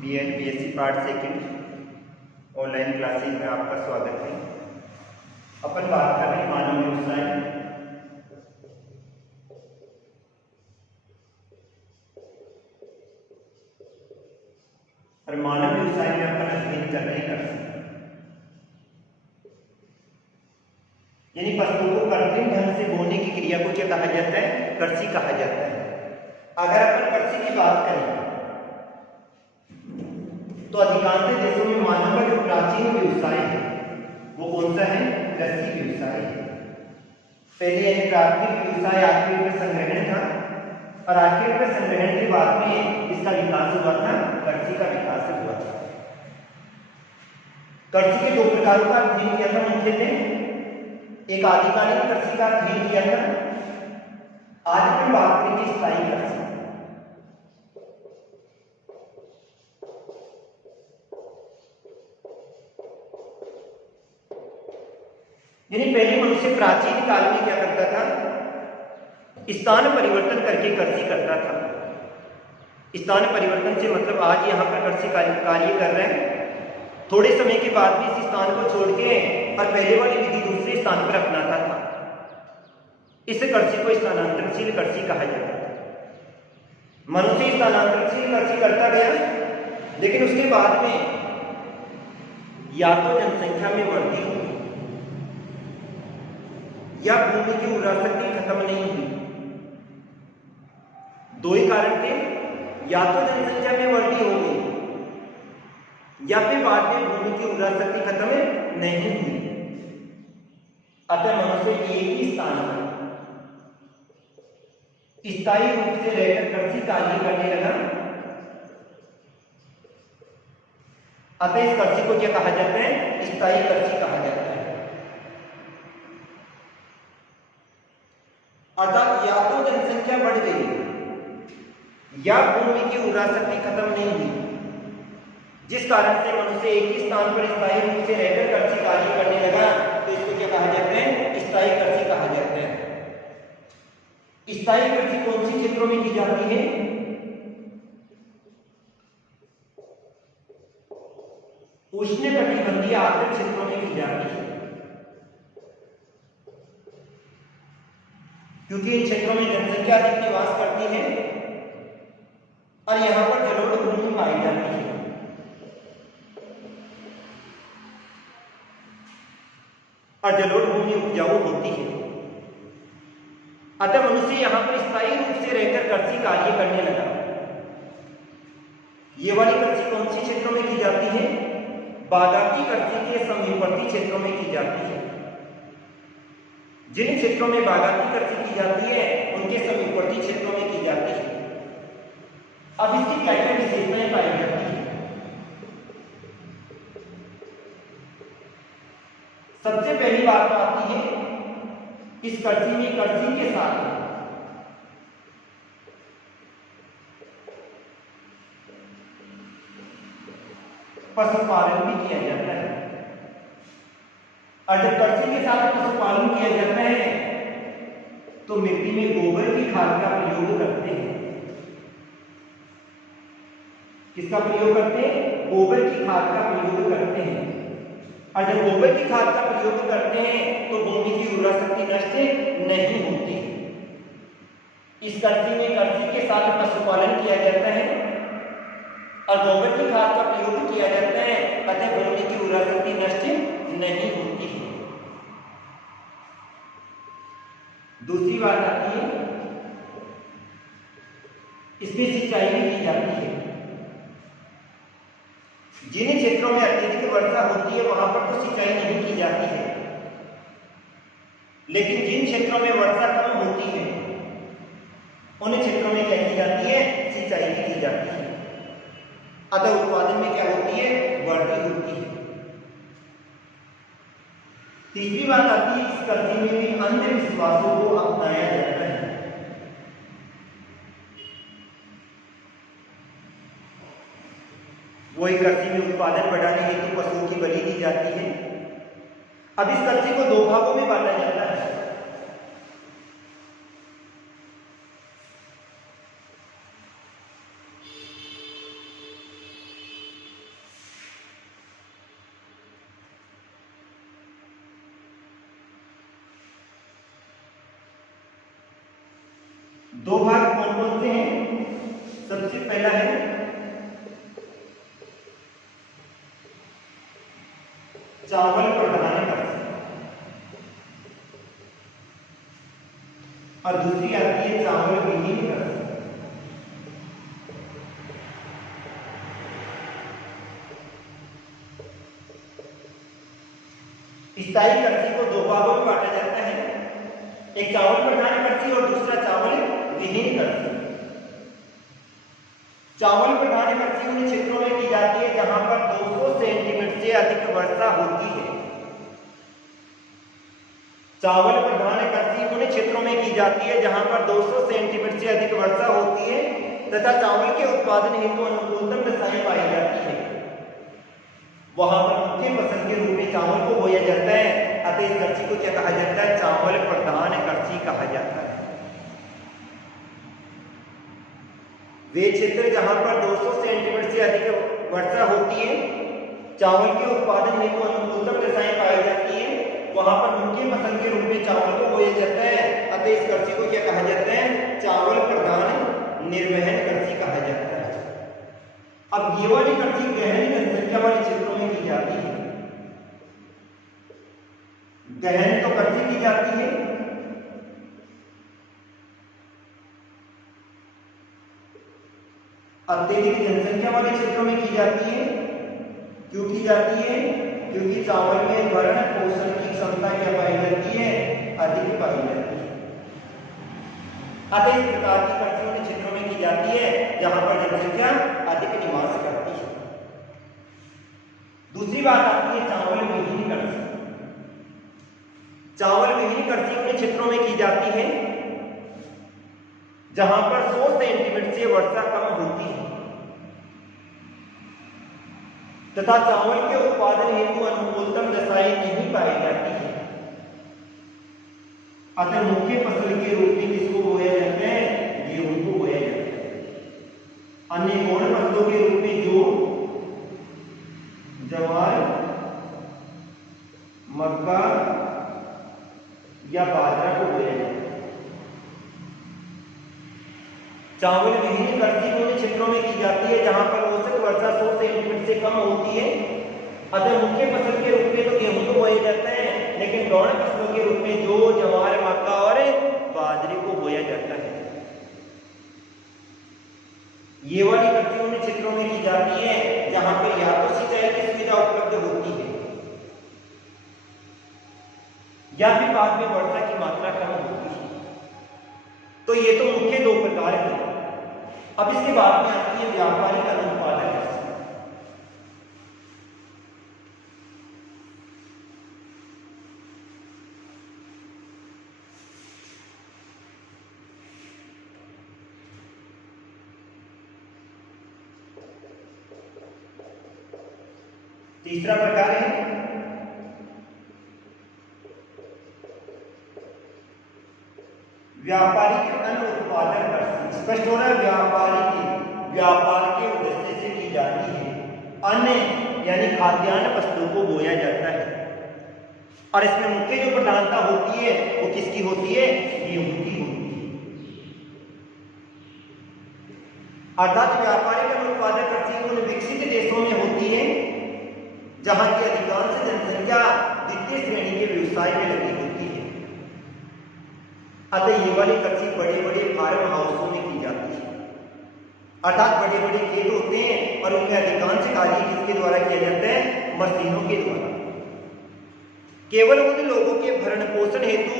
BEd BSc part second online classes में आपका स्वागत है। अपन बात कर रहे हैं मानव व्यवसाय। और मानव व्यवसाय में अपन अध्ययन कर रहे हैं कृषि, यानी फसलों को कृत्रिम ढंग से बोने की क्रिया को क्या कहा जाता है? कृषि कहा जाता है। अगर अपन कृषि की बात करें तो अधिकांश देशों में मानव का जो प्राचीन व्यवसाय है वो कौन सा है? कृषि व्यवसाय है। पहले यानी प्राथमिक व्यवसाय आखिर में संग्रहण था और आखिर में संग्रहण के बाद में इसका विकास हुआ था, कृषि का विकास हुआ था। कृषि के दो प्रकारों का अध्ययन किया था मुख्यतः। एक आदिकालीन कृषि का अध्ययन किया था। आज हम बात करेंगे स्थायी कृषि। यानी पहले मनुष्य प्राचीन काल में क्या करता था? स्थान परिवर्तन करके कृषि करता था। स्थान परिवर्तन से मतलब आज यहाँ पर कृषि कार्य कर रहे हैं, थोड़े समय के बाद भी इस स्थान को छोड़ के और पहले वाली विधि दूसरे स्थान पर अपनाता था। इस कृषि को स्थानांतरशील कृषि कहा जाता था। मनुष्य स्थानांतरशील कृषि करता गया, लेकिन उसके बाद में या तो जनसंख्या में वृद्धि हुई या भूमि की उर्वरा शक्ति खत्म नहीं हुई। दो ही कारण थे, या तो जनसंख्या में वृद्धि हो गई या फिर बाद में भूमि की उर्वरा शक्ति खत्म नहीं हुई। अतः मनुष्य एक ही स्थान पर स्थायी रूप से रहकर कृषि कार्य करने लगा। अतः इस कृषि को क्या कहा जाता है? स्थायी कृषि कहा जाता है। अर्थात या तो जनसंख्या बढ़ गई या भूमि की उर्वरा शक्ति खत्म नहीं हुई, जिस कारण से मनुष्य एक ही स्थान पर स्थायी रूप से रहकर कृषि कार्य करने लगा। तो इसको क्या कहा जाता है? स्थायी कृषि कहा जाता है। स्थायी कृषि कौन सी क्षेत्रों में की जाती है? उष्णकटिबंधीय आर्द्र क्षेत्रों में की जाती है, क्योंकि इन क्षेत्रों में जनसंख्या अधिक निवास करती है और यहां पर जलोढ़ भूमि पाई जाती है। और जलोढ़ भूमि उपजाऊ होती है। अतः मनुष्य यहां पर स्थायी रूप से रहकर कृषि कार्य करने लगा। ये वाली कृषि कौन सी क्षेत्रों में की जाती है? बागाती कृषि के समीपवर्ती क्षेत्रों में की जाती है। जिन क्षेत्रों में बागाती कृषि की जाती है उनके समीपवर्ती क्षेत्रों में की जाती है। अब इसकी क्या क्या विशेषताएं पाई जाती है? सबसे पहली बात आती है, इस कृषि में कृषि के साथ पशुपालन भी किया जाता है। और जब कृषि के साथ पशुपालन किया जाता है तो मिट्टी में गोबर की खाद का प्रयोग करते हैं। किसका प्रयोग करते हैं? गोबर की खाद का प्रयोग करते हैं। और जब गोबर की खाद का प्रयोग करते हैं तो भूमि की उर्वरा शक्ति नष्ट नहीं होती। इस कृषि में कृषि के साथ पशुपालन किया जाता है और गोबर की खाद का प्रयोग किया जाता है, अतः भूमि की उर्वरा शक्ति नष्ट नहीं होती है। दूसरी बात आती है, इसमें सिंचाई भी की जाती है। जिन क्षेत्रों में अत्यधिक वर्षा होती है वहां पर तो सिंचाई नहीं की जाती है, लेकिन जिन क्षेत्रों में वर्षा कम होती है उन क्षेत्रों में क्या की जाती है? सिंचाई भी की जाती है। अतः उत्पादन में क्या होती है? वृद्धि होती है। तीसरी बात आती है, इस कृषि में भी अंधविश्वासों को अपनाया जाता है। वही कृषि में उत्पादन बढ़ाने हेतु पशुओं की बलि दी जाती है। अब इस कृषि को दो भागों में बांटा जाता है। दो भाग कौन कौन से हैं? सबसे पहला है चावल प्रधान कृषि और दूसरी आती है चावल विहीन कृषि। स्थायी कृषि को दो भागों में बांटा जाता है, एक चावल प्रधान कृषि और दूसरा चावल विहीन कृषि। चावल प्रधान कृषि उन क्षेत्रों में की जाती है जहां पर 200 सेंटीमीटर से अधिक वर्षा होती है। चावल प्रधान कृषि उन क्षेत्रों में की जाती है जहां पर 200 सेंटीमीटर से अधिक वर्षा होती है तथा चावल के उत्पादन हेतु अनुकूलतम दशाएं पाई जाती है। वहां पर मुख्य फसल के रूप में चावल को बोया जाता है, अतः इस कृषि को क्या कहा जाता है? चावल प्रधान कृषि कहा जाता है। वे क्षेत्र जहां पर 200 सेंटीमीटर से अधिक वर्षा होती है, चावल के उत्पादन हेतु अनुकूलतम दशाएं पाई जाती है, वहां पर मुख्य फसल के रूप में चावल को बोया जाता है, अतः इस कृषि को क्या कहा जाता है? चावल प्रधान निर्वहन कृषि कहा जाता है। अब ये वाली कृषि गहन जनसंख्या वाले क्षेत्रों में की जाती है। गहन तो कृषि की जाती है, अत्यधिक जनसंख्या वाले क्षेत्रों में की जाती है। क्यों की जाती है? क्योंकि चावल में भरण पोषण की क्षमता क्या पाई जाती है? अधिक पाई जाती है। अतः इस प्रकार की कृषि उन क्षेत्रों में की जाती है जहां पर जनसंख्या अधिक निवास करती है। दूसरी बात आती है चावल विहीन कृषि। चावल विहीन कृषि उन क्षेत्रों में की जाती है जहां पर 100 सेंटीमीटर से वर्षा कम होती है तथा चावल के उत्पादन हेतु अनुकूलतम दशाएं नहीं पाई जाती है। अतः मुख्य फसल के रूप में किसको बोया जाता है? गेहूं को बोया जाता है। अन्य गौण फसलों के रूप में जो ज्वार, मक्का या बाजरा को बोया जाता है। चावल विहीन कृषि उन क्षेत्रों में की जाती है जहां पर औसत वर्षा 100 सेंटीमीटर से कम होती है, अतः मुख्य फसल के रूप में तो गेहूं को बोया जाता है, लेकिन गौण फसलों के रूप में जो ज्वार, मक्का और बाजरे को बोया जाता है। ये वाली कृषि उन क्षेत्रों में की जाती है जहां पर या तो सिंचाई की सुविधा उपलब्ध होती है या फिर बाद में वर्षा की मात्रा कम होती है। तो ये तो मुख्य दो प्रकार हैं। अब इसके बाद में आती है व्यापारिक अनुत्पादक कृषि। तीसरा प्रकार है व्यापारिक अनुत्पादक कृषि। स्पष्ट हो रहा है? व्यापार के उद्देश्य से की जाती है। अन्य यानी खाद्यान्न फसलों को बोया जाता है और इसमें मुख्य जो प्रधानता होती है वो किसकी होती है? गेहूं की होती है। अर्थात व्यापारिक अनुत्पादक कृषि उन विकसित देशों में होती है जहां की अधिकांश जनसंख्या द्वितीय श्रेणी के व्यवसाय में लगी होती है। अतः ये वाली कृषि बड़े बड़े फार्म हाउसों में की जाती है, अर्थात बड़े बड़े खेत होते हैं और उनमें अधिकांश कार्य किसके द्वारा किया जाता है? मशीनों के द्वारा। केवल उन लोगों के भरण पोषण हेतु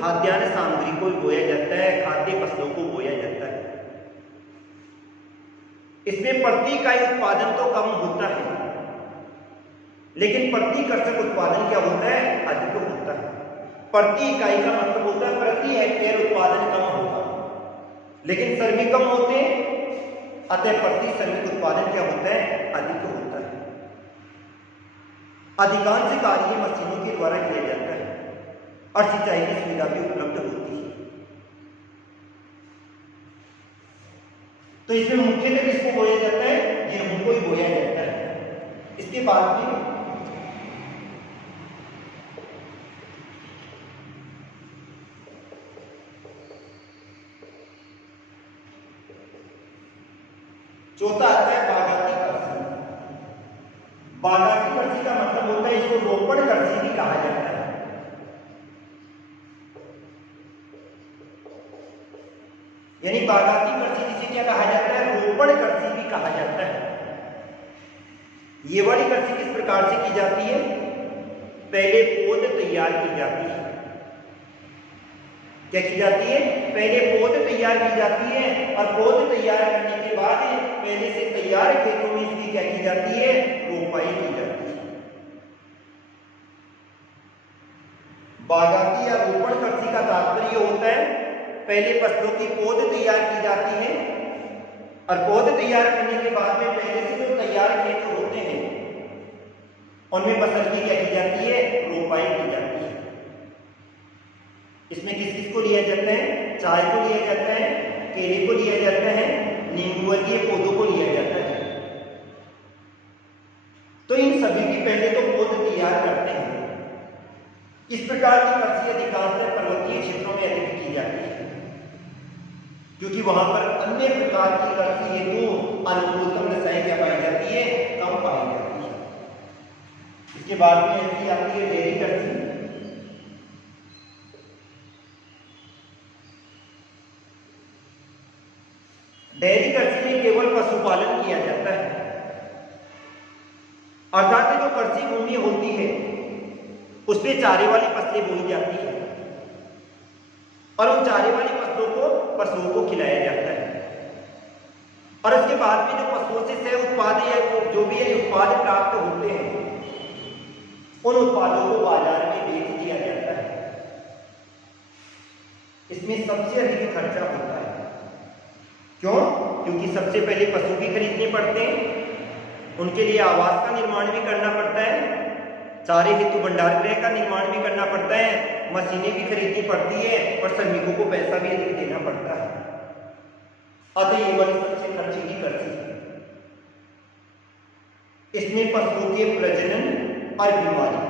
खाद्यान्न सामग्री को बोया जाता है, खाद्य फसलों को बोया जाता है। इसमें प्रति इकाई उत्पादन तो कम होता है, लेकिन प्रति कृषक उत्पादन क्या होता है? अधिक होता है। प्रति इकाई का मतलब होता है प्रति हेक्टेयर उत्पादन कम होगा, लेकिन श्रमिक कम होते हैं, अतः प्रति श्रमिक उत्पादन क्या होता है? अधिक होता है। अधिकांश कार्य मशीनों के द्वारा किया जाता है और सिंचाई की सुविधा भी उपलब्ध होती है। तो इसमें मुख्यतः किसको बोया जाता है? गेहूं को ही बोया जाता है। इसके बाद में चौथा आता है बागाती कृषि। बागाती कृषि का मतलब होता है, इसको रोपड़ कृषि भी कहा जाता है। यानी बागाती कृषि जिसे क्या कहा जाता है, रोपड़ कृषि भी कहा जाता है। ये वाली कृषि किस प्रकार से की जाती है, पहले पौध तैयार की जाती है। क्या की जाती है, पहले पौध तैयार की जाती है, और पौध तैयार करने के बाद पहले से तैयार खेतों में इसकी क्या की जाती है, रोपाई की जाती है। बागाती या रोपण कृषि का तात्पर्य होता है, पहले फसलों की पौध तैयार की जाती है, और पौध तैयार करने के बाद में पहले से जो तैयार खेत होते हैं उनमें फसल की क्या की जाती है, रोपाई की जाती है। इसमें किस किस को लिया जाता है, चाय को लिया जाता है, केले को लिया जाता है, नींबू वर्गीय पौधों को लिया जाता है। तो इन सभी की पहले तो पौध तैयार करते हैं। इस प्रकार की कृषि अधिकांशतः पर्वतीय क्षेत्रों में अधिक की जाती है, क्योंकि वहां पर अन्य प्रकार की कृषि हेतु अनुकूलतम दशाएं क्या पाई जाती है, कम पाई जाती है। इसके बाद में ऐसी आती है डेयरी कृषि। डेयरी कृषि में केवल पशुपालन किया जाता है, अर्थात जो कृषि भूमि होती है उस पे चारे वाली फसलें बोई जाती है, और उन चारे वाली फसलों को पशुओं को खिलाया जाता है, और उसके बाद में जो पशुओं से उत्पाद या जो भी है उत्पाद प्राप्त होते हैं उन उत्पादों को बाजार में बेच दिया जाता है। इसमें सबसे अधिक खर्चा होता है। क्यों? क्योंकि सबसे पहले पशु भी खरीदने पड़ते हैं, उनके लिए आवास का निर्माण भी करना पड़ता है, चारे हेतु भंडार गृह का निर्माण भी करना पड़ता है, मशीनें भी खरीदनी पड़ती है, और श्रमिकों को पैसा भी अधिक देना पड़ता है। अतः ये वाली सबसे खर्चीली कृषि है। इसमें पशुओं के प्रजनन और बीमारी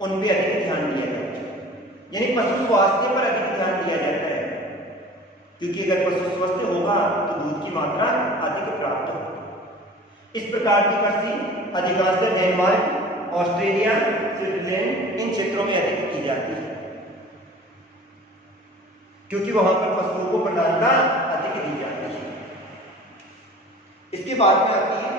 उन पर अधिक ध्यान दिया जाता है, यानी पशु स्वास्थ्य पर अधिक ध्यान दिया जाता है, क्योंकि अगर पशु स्वस्थ होगा तो दूध की मात्रा अधिक प्राप्त होगी। इस प्रकार की कृषि अधिकांशतः डेनमार्क, ऑस्ट्रेलिया, स्विट्जरलैंड इन क्षेत्रों में अधिक की जाती है, क्योंकि वहां पर पशुओं को प्रधानता अधिक दी जाती है। इसके बाद में आती है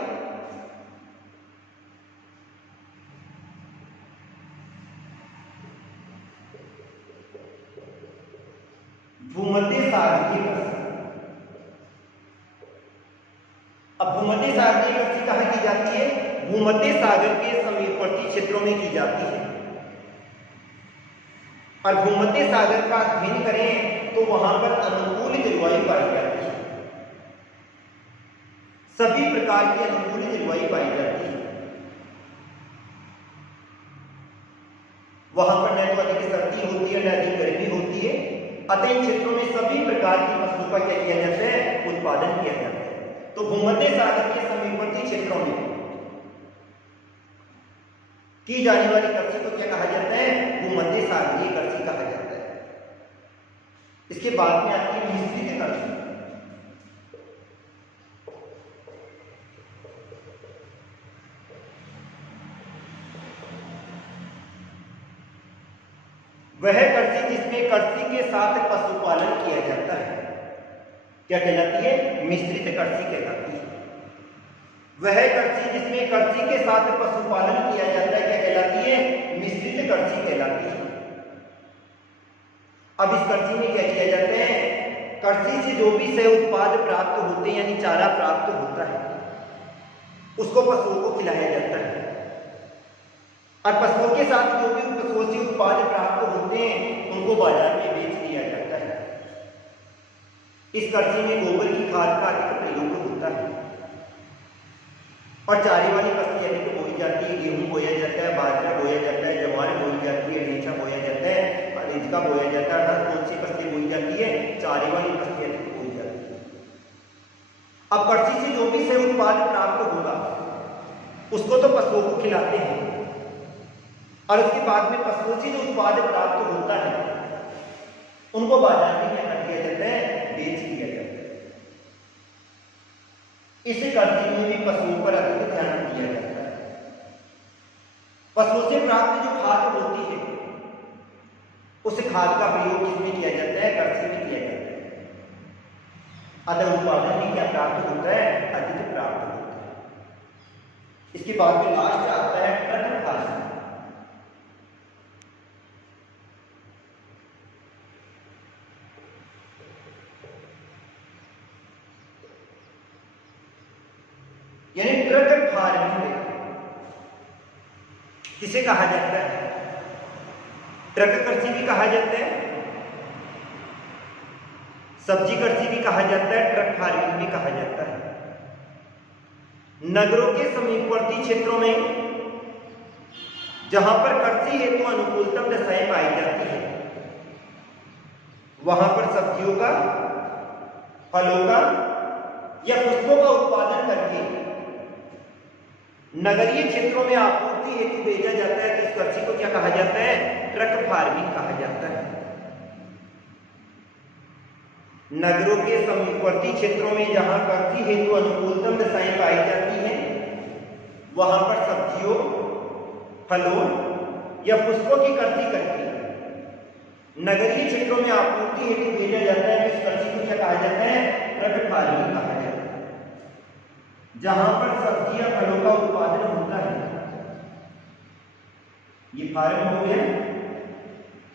भूमध्य सागरीय कृषि। अब भूमध्य सागरीय कृषि कहाँ की जाती है, भूमध्य सागर के समीपवर्ती क्षेत्रों में की जाती है। और भूमध्य सागर का अध्ययन करें तो वहां पर अनुकूल जलवायु पाई जाती है, सभी प्रकार की अनुकूल जलवायु पाई जाती है। वहां पर न तो अधिक सर्दी होती है, न अधिक गर्मी होती है, अतः इन क्षेत्रों में सभी प्रकार की फसलों का क्या किया जाता है, उत्पादन किया जाता है। तो भूमध्य सागर के समीपवर्ती क्षेत्रों में की जाने वाली कृषि को क्या कहा जाता है, भूमध्य सागरीय कृषि कहा जाता है। इसके बाद में आती है मिश्रित कृषि। वह कृषि जिसमें कृषि के साथ पशुपालन किया जाता है क्या कहलाती है, मिश्रित कृषि कहलाती है। वह कृषि जिसमें कृषि के साथ पशुपालन किया जाता है क्या कहलाती है, मिश्रित कृषि कहलाती है। अब इस कृषि में क्या किया जाता है, कृषि से जो भी सह उत्पाद प्राप्त होते हैं यानी चारा प्राप्त होता है उसको पशुओं को खिलाया जाता है, और पशुओं के साथ जो भी पशुओं से उत्पाद प्राप्त होते हैं उनको बाजार में बेच दिया जाता है। इस कृषि में गोबर की खाद का अधिक प्रयोग होता है, और चारे वाली फसलें अधिक बोई जाती है, गेहूं बोया जाता है, बाजरा बोया जाता है, ज्वार बोई जाती है, ढेंचा बोया जाता है, अरेजिका बोया जाता है। अर्थात कौन सी फसलें बोई जाती है, चारे वाली फसलें अधिक बोई जाती है। अब कृषि से जो भी सह उत्पाद प्राप्त होगा उसको तो पशुओं को खिलाते हैं, और उसके बाद में पशुओं से जो उत्पाद प्राप्त होता है उनको बाजार में क्या कर दिया जाता है, बेच दिया जाता है। खाद का प्रयोग किसमें किया जाता है? कृषि में किया जाता है। अतः उत्पादन में क्या प्राप्त होता है? अधिक प्राप्त होता है। इसके बाद में लास्ट आता है ट्रक फार्मिंग। यानी ट्रक फार्मिंग किसे कहा जाता है? ट्रक कृषि भी कहा जाता है, सब्जी कृषि भी कहा जाता है, ट्रक फार्मिंग भी कहा जाता है। नगरों के समीपवर्ती क्षेत्रों में जहां पर कृषि हेतु अनुकूलतम दशाएं पाई जाती है, वहां पर सब्जियों का, फलों का या पुष्पों का उत्पादन करके नगरीय क्षेत्रों में आपूर्ति हेतु भेजा जाता है। तो इस कृषि को क्या कहा जाता है? ट्रक फार्मिंग कहा जाता है। नगरों के समीपवर्ती क्षेत्रों में जहां कृषि हेतु अनुकूलतम दशाएं पाई जाती हैं, वहां पर सब्जियों, फलों या पुष्पों की कृषि करके नगरीय क्षेत्रों में आपूर्ति हेतु भेजा जाता है। तो इस कृषि को क्या कहा जाता है? ट्रक फार्मिंग कहा जाता है। जहां पर सब्जी या फलों का उत्पादन होता है, ये फार्म हो गया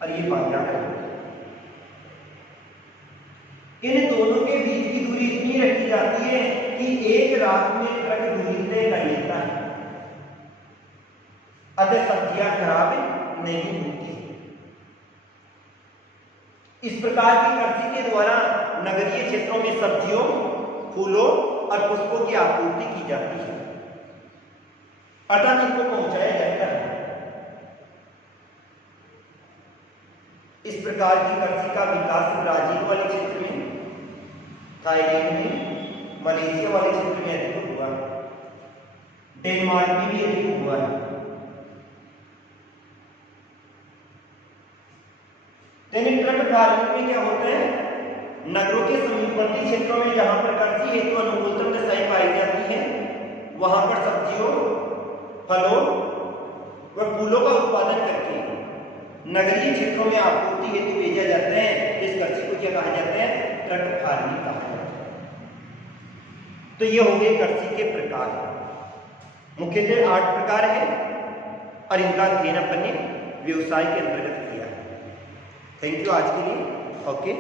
और ये बाजार है। इन दोनों के बीच की दूरी इतनी रखी जाती है कि एक रात में ट्रक दूरी तय कर लेता है। अतः सब्जियां खराब नहीं होती। इस प्रकार की कृषि के द्वारा नगरीय क्षेत्रों में सब्जियों, फूलों और पुष्पों की आपूर्ति की जाती है, अर्थात इनको पहुंचाया जाता है। इस प्रकार की कृषि का विकास ब्राजील वाले क्षेत्र में, थाईलैंड में, मलेशिया वाले क्षेत्र में अधिक हुआ, डेनमार्क में भी अधिक हुआ है। ट्रक फार्मिंग में क्या होता है? नगरों के समीपवर्ती क्षेत्रों में जहां पर कृषि हेतु अनुकूलतम दशाएं पाई जाती हैं, वहां पर सब्जियों, फलों व फूलों का उत्पादन करके नगरीय क्षेत्रों में आपूर्ति हेतु भेजा जाता है। इस कृषि को क्या कहा जाता है? ट्रक फार्मिंग कहा जाता है। तो ये हो गए कृषि के प्रकार। मुख्यतः 8 प्रकार है और इनका अध्ययन अपन ने व्यवसाय के अंतर्गत किया। थैंक यू आज के लिए। ओके।